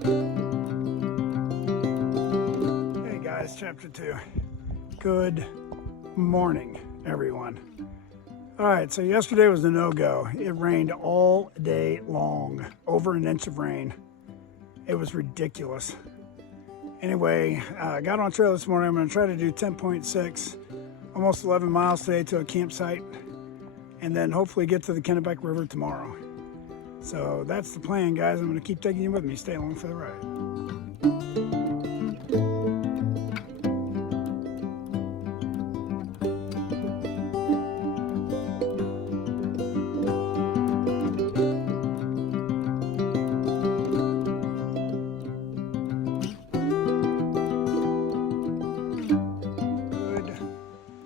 Hey guys, chapter 2. Good morning, everyone. All right, so yesterday was a no-go. It rained all day long, over an inch of rain. It was ridiculous. Anyway, I got on trail this morning. I'm going to try to do 10.6, almost 11 miles today to a campsite, and then hopefully get to the Kennebec River tomorrow. So that's the plan, guys. I'm going to keep taking you with me. Stay along for the ride.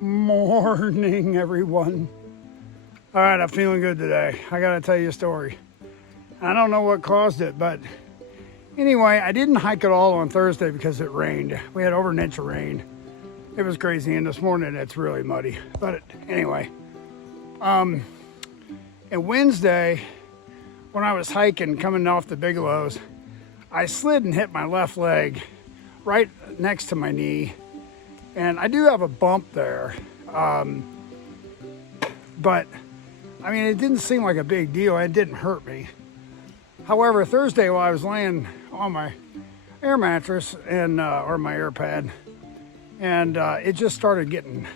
Morning, everyone. All right, I'm feeling good today. I gotta tell you a story. I don't know what caused it, but anyway, I didn't hike at all on Thursday because it rained. We had over an inch of rain. It was crazy, and this morning it's really muddy. But anyway, and Wednesday, when I was hiking coming off the Bigelows, I slid and hit my left leg right next to my knee, and I do have a bump there. But I mean, it didn't seem like a big deal. It didn't hurt me. However, Thursday while I was laying on my air mattress and or my air pad, and it just started getting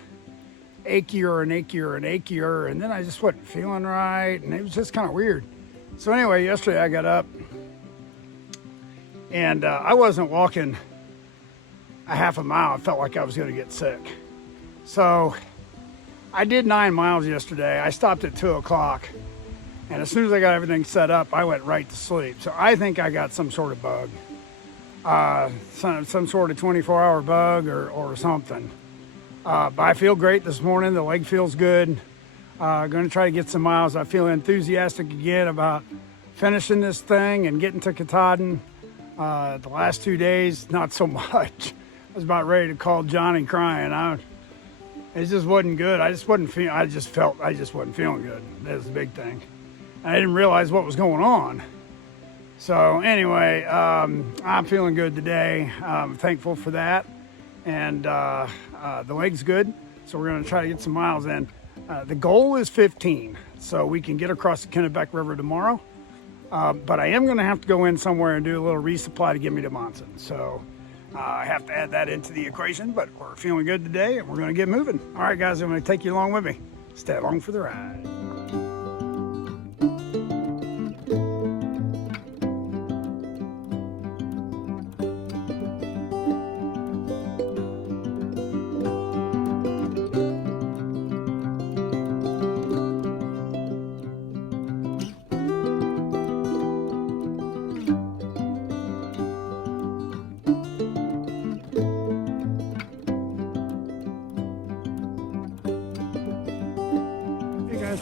achier and achier and achier, and then I just wasn't feeling right, and it was just kind of weird. So anyway, yesterday I got up, and I wasn't walking a half a mile. I felt like I was going to get sick. So I did 9 miles yesterday. I stopped at 2 o'clock, and as soon as I got everything set up, I went right to sleep. So I think I got some sort of bug, some sort of 24-hour bug or something. But I feel great this morning. The leg feels good. Going to try to get some miles. I feel enthusiastic again about finishing this thing and getting to Katahdin. The last 2 days, not so much. I was about ready to call Johnny crying. It just wasn't good. I just wasn't feeling good. That was the big thing. I didn't realize what was going on. So anyway, I'm feeling good today. I'm thankful for that. And the leg's good. So we're going to try to get some miles in. The goal is 15, so we can get across the Kennebec River tomorrow. But I am going to have to go in somewhere and do a little resupply to get me to Monson. So I have to add that into the equation, but we're feeling good today and we're going to get moving. All right, guys, I'm going to take you along with me. Stay along for the ride.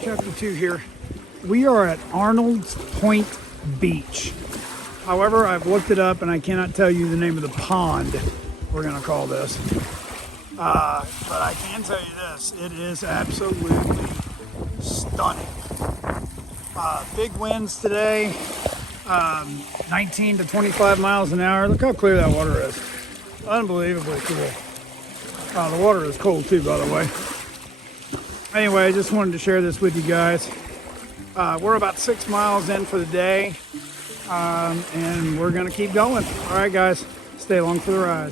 Chapter 2 here. We are at Arnold's Point Beach. However, I've looked it up and I cannot tell you the name of the pond we're going to call this. But I can tell you this, it is absolutely stunning. Big winds today, 19 to 25 miles an hour. Look how clear that water is. Unbelievably cool. The water is cold too, by the way. Anyway, I just wanted to share this with you guys. We're about 6 miles in for the day, and we're going to keep going. All right, guys, stay along for the ride.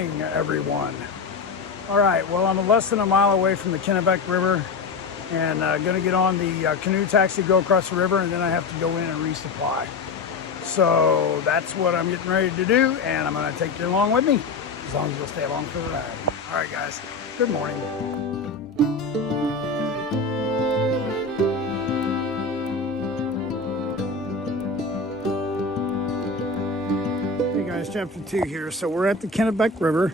morning, everyone. All right, well, I'm less than a mile away from the Kennebec River and going to get on the canoe taxi, go across the river, and then I have to go in and resupply. So that's what I'm getting ready to do, and I'm going to take you along with me, as long as you'll stay along for the ride. All right, guys, good morning. Chapter 2 here. So we're at the Kennebec River,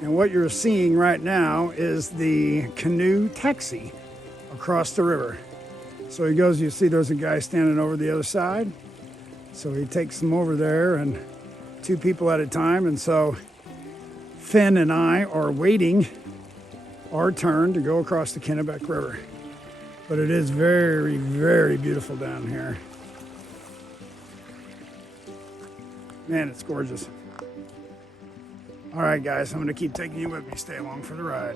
and what you're seeing right now is the canoe taxi across the river. So he goes, you see there's a guy standing over the other side, so he takes them over there, and 2 people at a time. And so Finn and I are waiting our turn to go across the Kennebec River, but it is very, very beautiful down here. Man, it's gorgeous. All right, guys, I'm going to keep taking you with me. Stay along for the ride.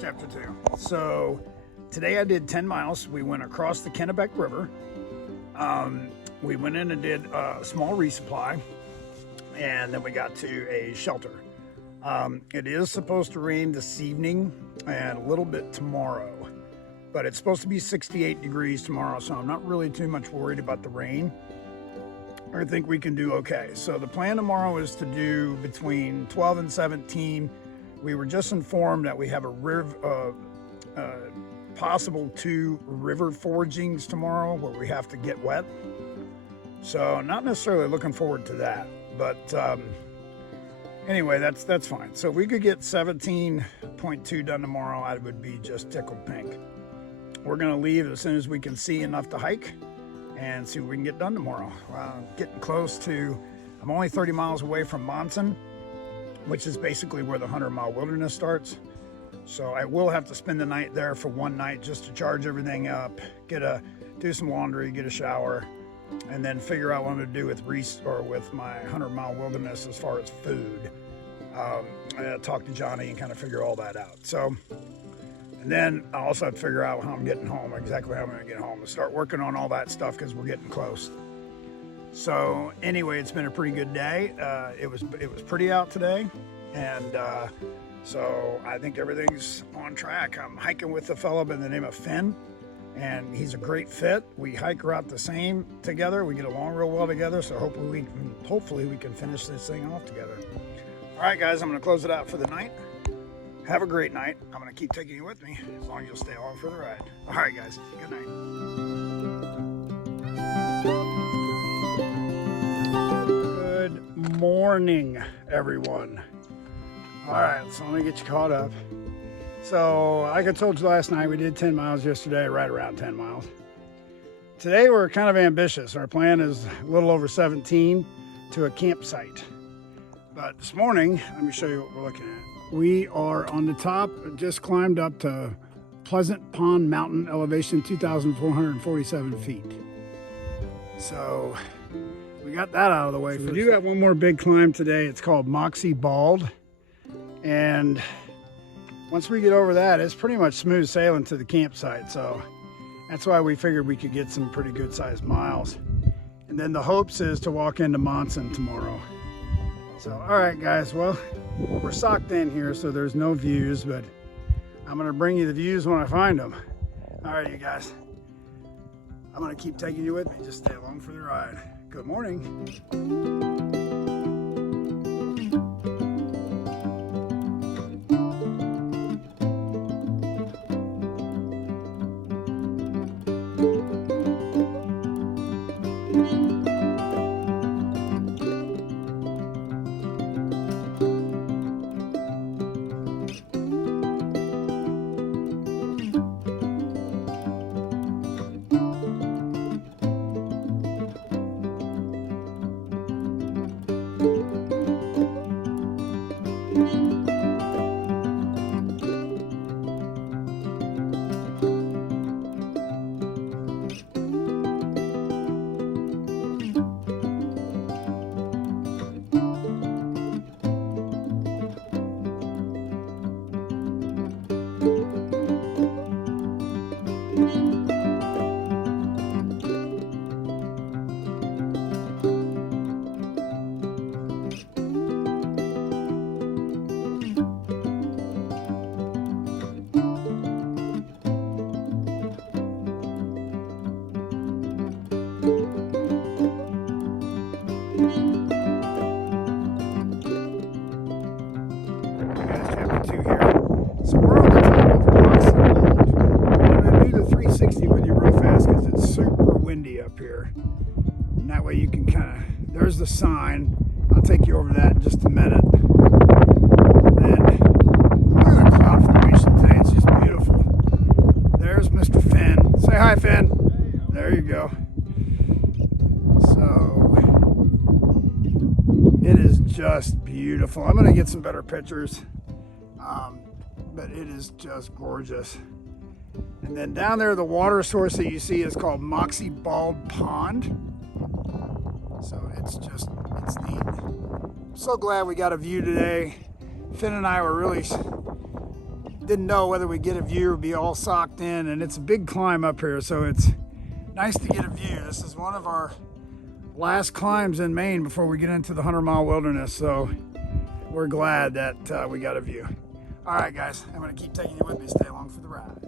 Chapter 2. So today I did 10 miles. We went across the Kennebec River. We went in and did a small resupply, and then we got to a shelter. It is supposed to rain this evening and a little bit tomorrow, but it's supposed to be 68 degrees tomorrow, so I'm not really too much worried about the rain. I think we can do okay. So the plan tomorrow is to do between 12 and 17. We were just informed that we have a possible 2 river foragings tomorrow where we have to get wet. So not necessarily looking forward to that, but anyway, that's fine. So if we could get 17.2 done tomorrow, I would be just tickled pink. We're gonna leave as soon as we can see enough to hike and see what we can get done tomorrow. Getting close to, I'm only 30 miles away from Monson, which is basically where the 100-mile wilderness starts. So I will have to spend the night there for one night just to charge everything up, do some laundry, get a shower, and then figure out what I'm going to do with with my 100-mile wilderness as far as food. Talk to Johnny and kind of figure all that out. So, and then I also have to figure out how I'm getting home, exactly how I'm going to get home, and start working on all that stuff because we're getting close. So anyway, it's been a pretty good day. It was pretty out today, and so I think everything's on track. I'm hiking with a fellow by the name of Finn, and he's a great fit. We hike around the same together. We get along real well together, so hopefully we can finish this thing off together. All right, guys, I'm going to close it out for the night. Have a great night. I'm going to keep taking you with me as long as you'll stay along for the ride. All right, guys, good night. Good morning, everyone. All right, so let me get you caught up. So like I told you last night, we did 10 miles yesterday, right around 10 miles. Today we're kind of ambitious. Our plan is a little over 17 to a campsite. But this morning, let me show you what we're looking at. We are on the top, just climbed up to Pleasant Pond Mountain, elevation 2,447 feet. So we got that out of the way. So we do have one more big climb today. It's called Moxie Bald. And once we get over that, it's pretty much smooth sailing to the campsite. So that's why we figured we could get some pretty good sized miles. And then the hopes is to walk into Monson tomorrow. So, all right, guys, well, we're socked in here, so there's no views, but I'm gonna bring you the views when I find them. All right, you guys, I'm gonna keep taking you with me. Just stay along for the ride. Good morning. So we're on the top of Moxie Bald. I'm going to do the 360 with you real fast because it's super windy up here. And that way you can kind of, there's the sign. I'll take you over that in just a minute. And then, look at the cloud formation today. It's just beautiful. There's Mr. Finn. Say hi, Finn. There you go. So, it is just beautiful. I'm going to get some better pictures. But it is just gorgeous. And then down there, the water source that you see is called Moxie Bald Pond. So it's neat. I'm so glad we got a view today. Finn and I were really, didn't know whether we'd get a view or be all socked in, and it's a big climb up here, so it's nice to get a view. This is one of our last climbs in Maine before we get into the 100-mile wilderness, so we're glad that we got a view. All right, guys, I'm going to keep taking you with me. Stay along for the ride.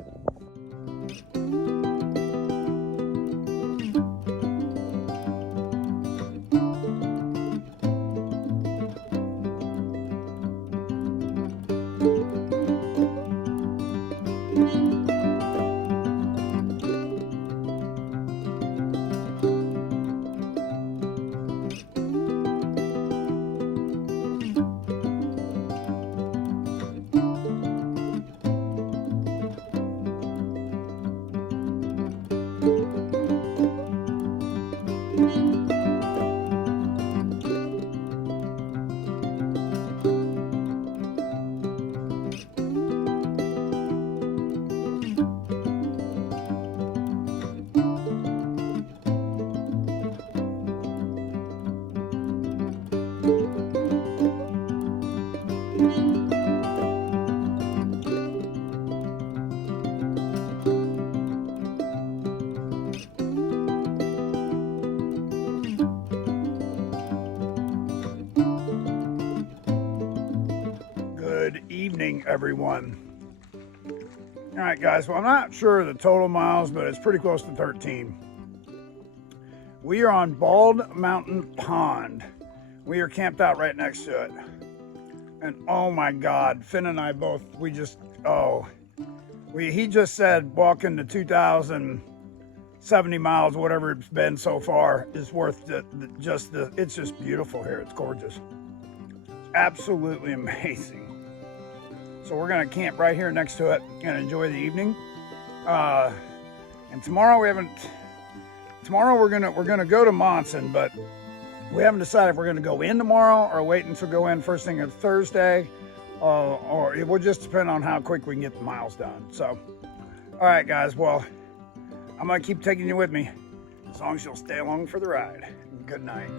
Good evening, everyone. All right, guys, well, I'm not sure of the total miles, but it's pretty close to 13. We are on Bald Mountain Pond. We are camped out right next to it. And oh my God, Finn and I both, he just said walking the 2,070 miles, whatever it's been so far, is worth it's just beautiful here. It's gorgeous. It's absolutely amazing. So we're gonna camp right here next to it and enjoy the evening. And tomorrow we're gonna go to Monson, but we haven't decided if we're gonna go in tomorrow or wait until go in first thing on Thursday, or it will just depend on how quick we can get the miles done. So, all right, guys. Well, I'm gonna keep taking you with me as long as you'll stay along for the ride. Good night.